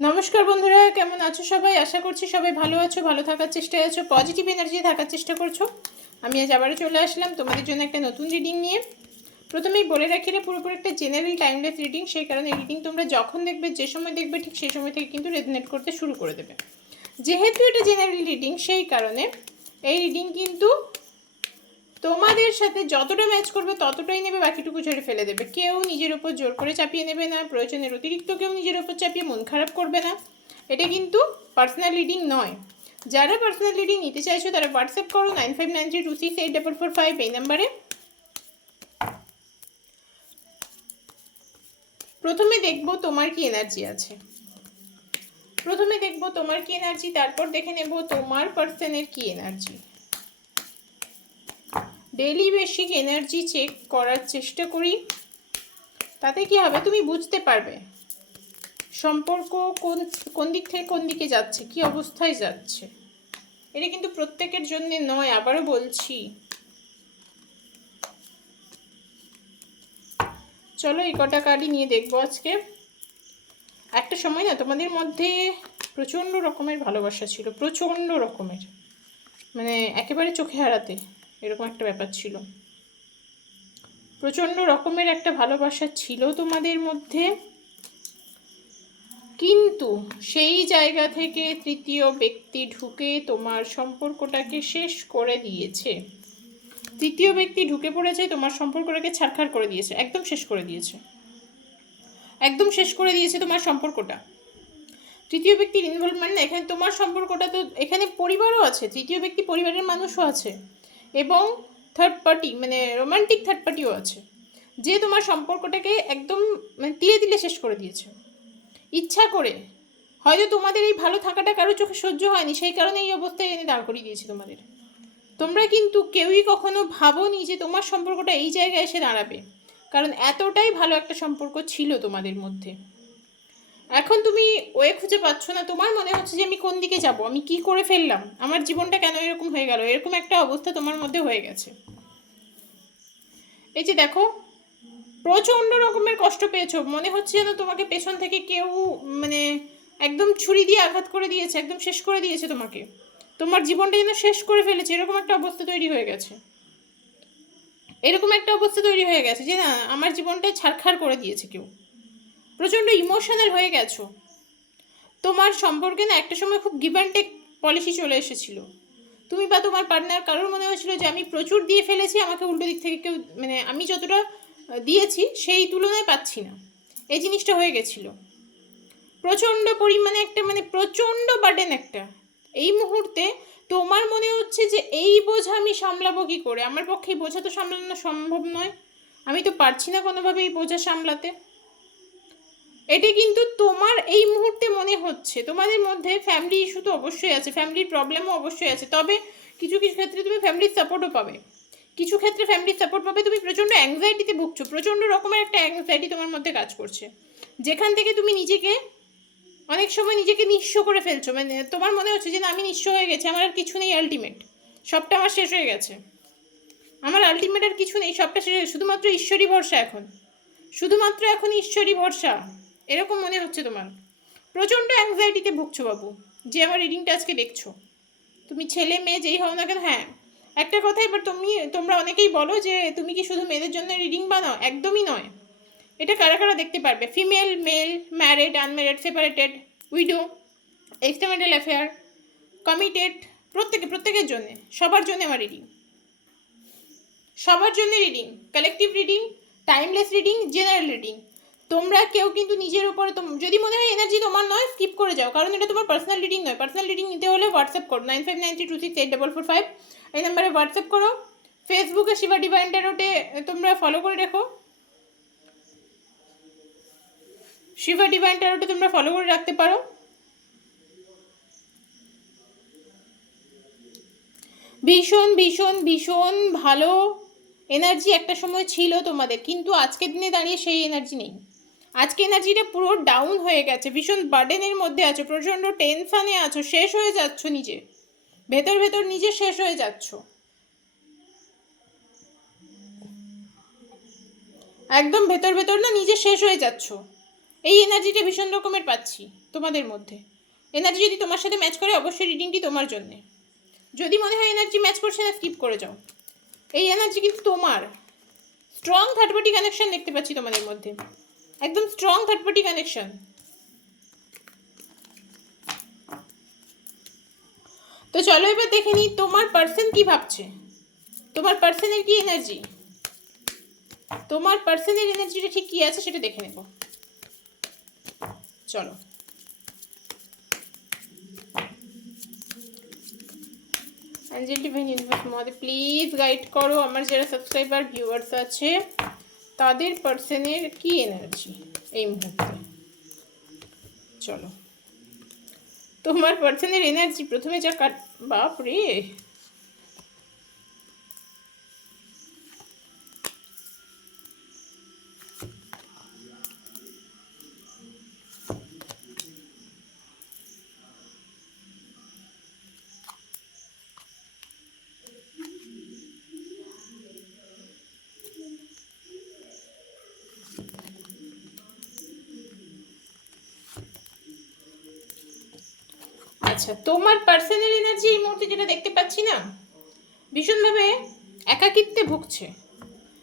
নমস্কার বন্ধুরা, কেমন আছো সবাই? আশা করছি সবাই ভালো আছো, ভালো থাকার চেষ্টায় আছো, পজিটিভ এনার্জি থাকার চেষ্টা করছো। আমি আজ আবারও চলে আসলাম তোমাদের জন্য একটা নতুন রিডিং নিয়ে। প্রথমেই বলে রাখি, পুরোপুরি একটা জেনারেল টাইমলেস রিডিং, সেই কারণে রিডিং তোমরা যখন দেখবে, যে সময় দেখবে, ঠিক সেই সময় থেকে কিন্তু রেজনেট করতে শুরু করে দেবে। যেহেতু এটা জেনারেল রিডিং, সেই কারণে এই রিডিং কিন্তু তোমাদের সাথে যতটা ম্যাচ করবে ততটাই নেবে, বাকিটুকু ঝেড়ে ফেলে দেবে। কেউ নিজের ওপর জোর করে চাপিয়ে নেবে না, প্রয়োজনের অতিরিক্ত কেউ নিজের ওপর চাপিয়ে মন খারাপ করবে না। এটা কিন্তু পার্সোনাল রিডিং নয়। যারা পার্সোনাল রিডিং নিতে চাইছো তারা হোয়াটসঅ্যাপ করো 9593268445 এই নাম্বারে। প্রথমে দেখবো তোমার কি এনার্জি আছে, তারপর দেখে নেব তোমার পার্সনের কি energy. Daily basic energy check করার চেষ্টা করি, তাতে কি হবে তুমি বুঝতে পারবে সম্পর্ক কোন দিক থেকে কোন দিকে যাচ্ছে, কি অবস্থায় যাচ্ছে। এটা কিন্তু প্রত্যেকের জন্য নয়, আবারও বলছি। চলো এই কটা কার্ডই নিয়ে দেখবো আজকে। একটা সময় না তোমাদের মধ্যে প্রচণ্ড রকমের ভালোবাসা ছিল, প্রচণ্ড রকমের, মানে একেবারে চোখে হারাতে এরকম একটা ব্যাপার ছিল। প্রচণ্ড রকমের একটা ভালোবাসা ছিল তোমাদের মধ্যে, কিন্তু সেই জায়গা থেকে তৃতীয় ব্যক্তি ঢুকে তোমার সম্পর্কটাকে শেষ করে দিয়েছে। তৃতীয় ব্যক্তি ঢুকে পড়েছে, তোমার সম্পর্কটাকে ছারখার করে দিয়েছে, একদম শেষ করে দিয়েছে, একদম শেষ করে দিয়েছে তোমার সম্পর্কটা। তৃতীয় ব্যক্তির ইনভলভমেন্ট না এখানে, তোমার সম্পর্কটা তো এখানে পরিবারও আছে, তৃতীয় ব্যক্তি পরিবারের মানুষও আছে, এবং থার্ড পার্টি মানে রোমান্টিক থার্ড পার্টিও আছে, যে তোমার সম্পর্কটাকে একদম মানে তিলে তিলে শেষ করে দিয়েছে ইচ্ছা করে। হয়তো তোমাদের এই ভালো থাকাটা কারো চোখে সহ্য হয়নি, সেই কারণে এই অবস্থায় এনে দাঁড় করিয়ে দিয়েছে তোমাদের। তোমরা কিন্তু কেউই কখনো ভাবোনি যে তোমার সম্পর্কটা এই জায়গায় এসে দাঁড়াবে, কারণ এতটাই ভালো একটা সম্পর্ক ছিল তোমাদের মধ্যে। এখন তুমি ওয়ে খুঁজে পাচ্ছ না, তোমার মনে হচ্ছে যে আমি কোন দিকে যাব, আমি কি করে ফেললাম, আমার জীবনটা কেন এরকম হয়ে গেল, এরকম একটা অবস্থা তোমার মধ্যে হয়ে গেছে। এই যে দেখো, প্রচণ্ড রকমের কষ্ট পেয়েছো, মনে হচ্ছে যেন তোমাকে পেছন থেকে কেউ মানে একদম ছুরি দিয়ে আঘাত করে দিয়েছে, একদম শেষ করে দিয়েছে তোমাকে, তোমার জীবনটা যেন শেষ করে ফেলেছে, এরকম একটা অবস্থা তৈরি হয়ে গেছে। এরকম একটা অবস্থা তৈরি হয়ে গেছে যে না, আমার জীবনটা ছারখার করে দিয়েছে কেউ। প্রচণ্ড ইমোশনাল হয়ে গেছো। তোমার সম্পর্কে না একটা সময় খুব গিভ অ্যান্ড টেক পলিসি চলে এসেছিলো। তুমি বা তোমার পার্টনার কারোর মনে হয়েছিল যে আমি প্রচুর দিয়ে ফেলেছি, আমাকে উল্টো দিক থেকে কেউ মানে আমি যতটা দিয়েছি সেই তুলনায় পাচ্ছি না, এই জিনিসটা হয়ে গেছিলো। প্রচণ্ড পরিমাণে একটা মানে প্রচণ্ড বার্ডেন একটা। এই মুহূর্তে তোমার মনে হচ্ছে যে এই বোঝা আমি সামলাবো কী করে, আমার পক্ষে এই বোঝা তো সামলানো সম্ভব নয়, আমি তো পারছি না কোনোভাবে এই বোঝা সামলাতে। এটি কিন্তু তোমার এই মুহূর্তে মনে হচ্ছে। তোমাদের মধ্যে ফ্যামিলি ইস্যু তো অবশ্যই আছে, ফ্যামিলির প্রবলেমও অবশ্যই আছে, তবে কিছু কিছু ক্ষেত্রে তুমি ফ্যামিলির সাপোর্টও পাবে, কিছু ক্ষেত্রে ফ্যামিলির সাপোর্ট পাবে। তুমি প্রচণ্ড অ্যাংজাইটিতে ভুগছো, প্রচণ্ড রকমের একটা অ্যাংজাইটি তোমার মধ্যে কাজ করছে, যেখান থেকে তুমি নিজেকে অনেক সময় নিজেকে নিঃস্ব করে ফেলছো, মানে তোমার মনে হচ্ছে যে না আমি নিঃস্ব হয়ে গেছি, আমার আর কিছু নেই, আলটিমেট সবটা আমার শেষ হয়ে গেছে, আমার আলটিমেট আর কিছু নেই, সবটা শেষ, শুধুমাত্র ঈশ্বরই ভরসা এখন, শুধুমাত্র এখন ঈশ্বরই ভরসা, এরকম মনে হচ্ছে তোমার। প্রচণ্ড অ্যাংজাইটিতে ভুগছো বাবু, যে আমার রিডিংটা আজকে দেখছো। তুমি ছেলে মেয়ে যেই হও না কেন, হ্যাঁ একটা কথা, এবার তোমরা অনেকেই বলো যে তুমি কি শুধু মেয়েদের জন্য রিডিং বানাও, একদমই নয়। এটা কারা কারা দেখতে পারবে, female, male, married, unmarried, separated, widow, extramarital affair, committed, প্রত্যেকের জন্যে, সবার জন্য আমার রিডিং, সবার জন্য reading, collective reading, timeless reading, general reading. তোমরা কেউ কিন্তু নিজের উপরে যদি মনে হয় এনার্জি তোমার নয়, স্কিপ করে যাও, কারণ এটা তোমার পার্সোনাল রিডিং নয়। পার্সোনাল রিডিং নিতে হলে হোয়াটসঅ্যাপ করো 9593268445 এই নাম্বারে হোয়াটসঅ্যাপ করো। ফেসবুকে শিবা ডিভাইন ট্যারোটে তোমরা ফলো করে রেখো, শিবা ডিভাইন ট্যারোটে তোমরা ফলো করে রাখতে পারো। ভীষণ ভীষণ ভীষণ ভালো এনার্জি একটা সময় ছিল তোমাদের, কিন্তু আজকের দিনে দাঁড়িয়ে সেই এনার্জি নেই। আজকে এনার্জিটা পুরো ডাউন হয়ে গেছে, ভীষণ বার্ডেনের মধ্যে আছো, প্রচণ্ড টেনশানে আছো, শেষ হয়ে যাচ্ছ নিজে, ভেতর ভেতর নিজে শেষ হয়ে যাচ্ছ, একদম ভেতর ভেতর না নিজে শেষ হয়ে যাচ্ছ, এই এনার্জিটা ভীষণ রকমের পাচ্ছি। তোমাদের মধ্যে। এনার্জি যদি তোমার সাথে ম্যাচ করে অবশ্যই রিডিংটি তোমার জন্যে। যদি মনে হয় এনার্জি ম্যাচ করছে না, স্কিপ করে যাও। এই এনার্জি কিন্তু তোমার। স্ট্রং থার্ড পার্টি কানেকশন দেখতে পাচ্ছি তোমাদের মধ্যে, একদম স্ট্রং থার্ড পার্টি কানেকশন। তো চলো এবার দেখে নিই তোমার পার্সন কি ভাবছে, তোমার পার্সনের কি এনার্জি, তোমার পার্সনের এনার্জিটা ঠিক কি আছে সেটা দেখে নেব। চলো অ্যাঞ্জেল ডিভাইন ইউনিভার্স মধ্যে প্লিজ গাইড করো আমার যারা সাবস্ক্রাইবার ভিউয়ার্স আছে তাদের পার্সনের কি এনার্জি এই মুহূর্তে। চলো তোমার পার্সনের এনার্জি প্রথমে যা কাট, বাপ রে, আচ্ছা তোমার পার্সনের এনার্জি এই মুহূর্তে যেটা দেখতে পাচ্ছি না, ভীষণভাবে একাকিত্বে ভুগছে,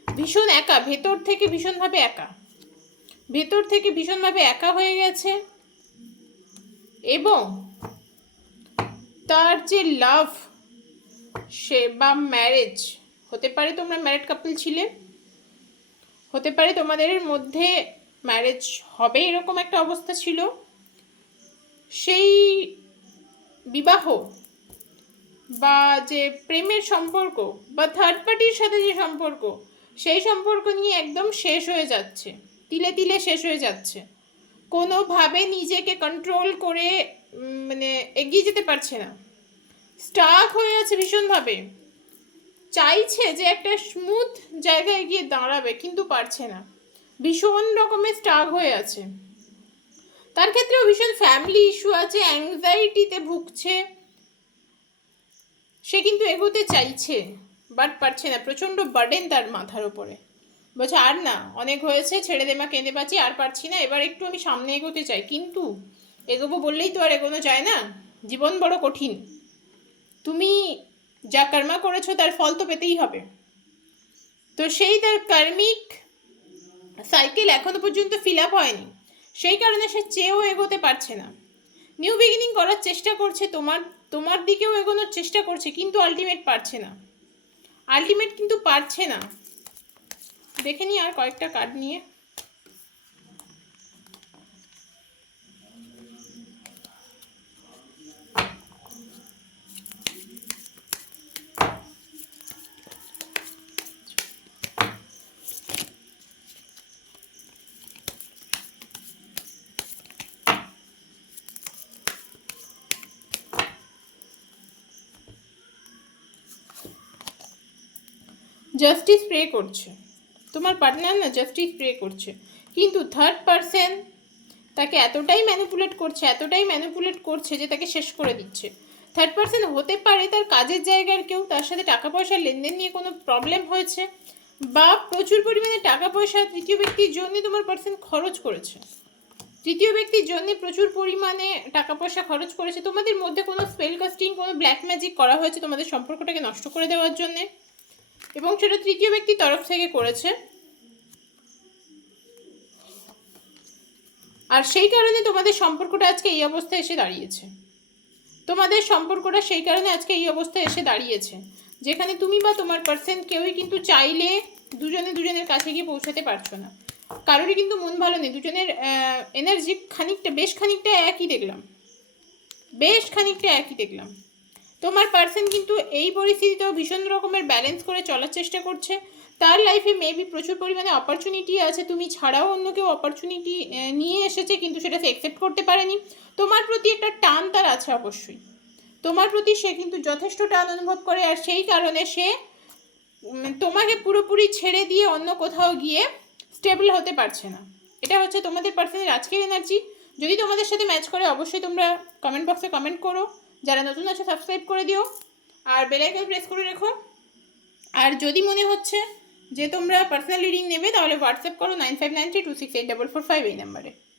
ভীষণ একা, ভেতর থেকে ভীষণভাবে একা, ভেতর থেকে ভীষণভাবে একা হয়ে গেছে। এবং তার যে লাভ সে বা ম্যারেজ হতে পারে, তোমরা ম্যারেড কাপল ছিলে, হতে পারে তোমাদের মধ্যে ম্যারেজ হবে এরকম একটা অবস্থা ছিল, সেই বিবাহ বা যে প্রেমের সম্পর্ক বা থার্ড পার্টির সাথে যে সম্পর্ক, সেই সম্পর্ক নিয়ে একদম শেষ হয়ে যাচ্ছে, তিলে তিলে শেষ হয়ে যাচ্ছে, কোনোভাবে নিজেকে কন্ট্রোল করে মানে এগিয়ে যেতে পারছে না, স্টাক হয়ে আছে ভীষণভাবে, চাইছে যে একটা স্মুথ জায়গায় গিয়ে দাঁড়াবে কিন্তু পারছে না, ভীষণ রকমের স্টাক হয়ে আছে। তার ক্ষেত্রেও ভীষণ ফ্যামিলি ইস্যু আছে, অ্যাংজাইটিতে ভুগছে, সে কিন্তু এগোতে চাইছে বাট পারছে না, প্রচণ্ড বার্ডেন তার মাথার উপরে, বলছে আর না, অনেক হয়েছে, ছেড়ে দে মা, কেঁদে পাচ্ছি, আর পারছি না, এবার একটু আমি সামনে এগোতে চাই, কিন্তু এগোবো বললেই তো আর এগোনো যায় না, জীবন বড় কঠিন, তুমি যা কর্মা করেছো তার ফল তো পেতেই হবে। তো সেই তার কার্মিক সাইকেল এখনো পর্যন্ত ফিল আপ হয়নি, সেই কারণে সে চেয়েও এগোতে পারছে না, নিউ বিগিনিং করার চেষ্টা করছে, তোমার দিকেও এগোনোর চেষ্টা করছে, কিন্তু আলটিমেট পারছে না, আলটিমেট কিন্তু পারছে না। দেখে নিই আর কয়েকটা কার্ড নিয়ে। জাস্টিস প্রে করছে, তোমার পার্টনার না জাস্টিস প্রে করছে, কিন্তু থার্ড পারসন তাকে এতটাই ম্যানিপুলেট করছে যে তাকে শেষ করে দিচ্ছে। থার্ড পারসন হতে পারে তার কাজের জায়গার কেউ, তার সাথে টাকা পয়সার লেনদেন নিয়ে কোনো প্রবলেম হয়েছে, বা প্রচুর পরিমাণে টাকা পয়সা তৃতীয় ব্যক্তির জন্য তোমার পারসন খরচ করেছে, তৃতীয় ব্যক্তির জন্য প্রচুর পরিমাণে টাকা পয়সা খরচ করেছে, তোমাদের মধ্যে কোনো স্পেল কাস্টিং, কোনো ব্ল্যাক ম্যাজিক করা হয়েছে তোমাদের সম্পর্কটাকে নষ্ট করে দেওয়ার জন্যে, এবং সেটা তৃতীয় ব্যক্তির তরফ থেকে করেছে। আর সেই কারণে তোমাদের সম্পর্কটা আজকে এই অবস্থায় এসে দাঁড়িয়েছে, তোমাদের সম্পর্কটা সেই কারণে আজকে এই অবস্থায় এসে দাঁড়িয়েছে, যেখানে তুমি বা তোমার পার্সন কেউই কিন্তু চাইলে দুজনে দুজনের কাছে গিয়ে পৌঁছাতে পারছো না, কারোরই কিন্তু মন ভালো নেই, দুজনের এনার্জি বেশ খানিকটা একই দেখলাম। তোমার পার্সন কিন্তু এই পরিস্থিতিতেও ভীষণ রকমের ব্যালেন্স করে চলার চেষ্টা করছে, তার লাইফে মেবি প্রচুর পরিমাণে অপরচুনিটি আছে, তুমি ছাড়াও অন্য কেউ অপরচুনিটি নিয়ে এসেছে, কিন্তু সেটা সে অ্যাকসেপ্ট করতে পারেনি, তোমার প্রতি একটা টান তার আছে অবশ্যই, তোমার প্রতি সে কিন্তু যথেষ্ট টান অনুভব করে, আর সেই কারণে সে তোমাকে পুরোপুরি ছেড়ে দিয়ে অন্য কোথাও গিয়ে স্টেবল হতে পারছে না। এটা হচ্ছে তোমাদের পার্সনের আজকের এনার্জি। যদি তোমাদের সাথে ম্যাচ করে অবশ্যই তোমরা কমেন্ট বক্সে কমেন্ট করো, যারা নতুন আছে সাবস্ক্রাইব করে দিও, আর বেল আইকন প্রেস করে রেখো। আর যদি মনে হচ্ছে যে তোমরা পার্সোনাল রিডিং নেবে তাহলে হোয়াটসঅ্যাপ করো 9593268445 এই নাম্বারে।